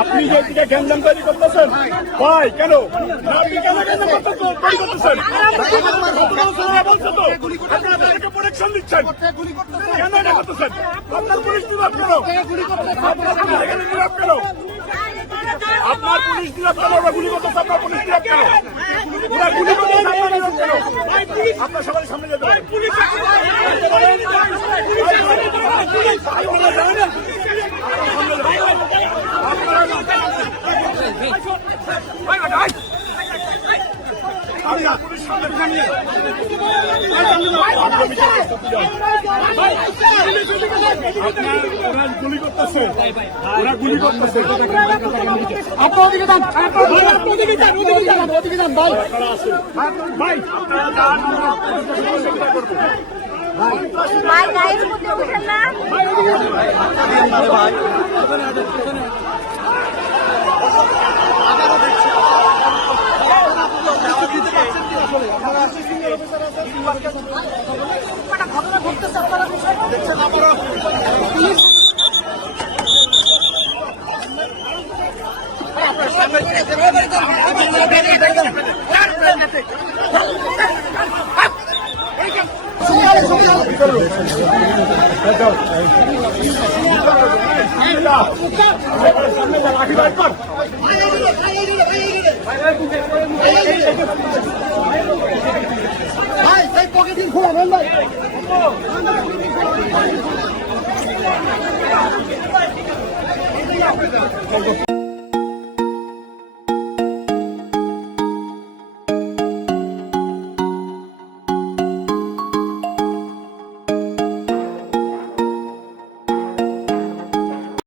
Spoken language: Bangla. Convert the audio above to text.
আপনি যে এদিকে গ্যাঞ্জাম তৈরি করতেছেন ভাই, কেন আপনি কেন গ্যাঞ্জাম তৈরি করতেছেন? বলছে তো আপনারা তাদেরকে প্রোটেকশন দিচ্ছেন, কেন এটা করতেছেন? আপনার পুলিশ বিভাগ কেন? এখানে বিভাগ কেন? আপনার পুলিশ বিভাগ কেন? ওরা গুলি করতেছে, আপনার পুলিশ বিভাগ কেন? ওরা গুলি করতেছে, আপনার বিভাগ কেন? আপনার সবাই সামনে যেতে পারেন। গুলি করতেছে, ওরা গুলি করতেছে। আপনার দিকে যান, ওদিকে যান, ওদিকে যান ভাই। ভাই ভাই গায়ের মধ্যে ওঠেন না। ঘটনা ঘটতেছে, আপনারা দেখছেন, আপনারা ভাই সেই পকেটিং খোলা নেন ভাই।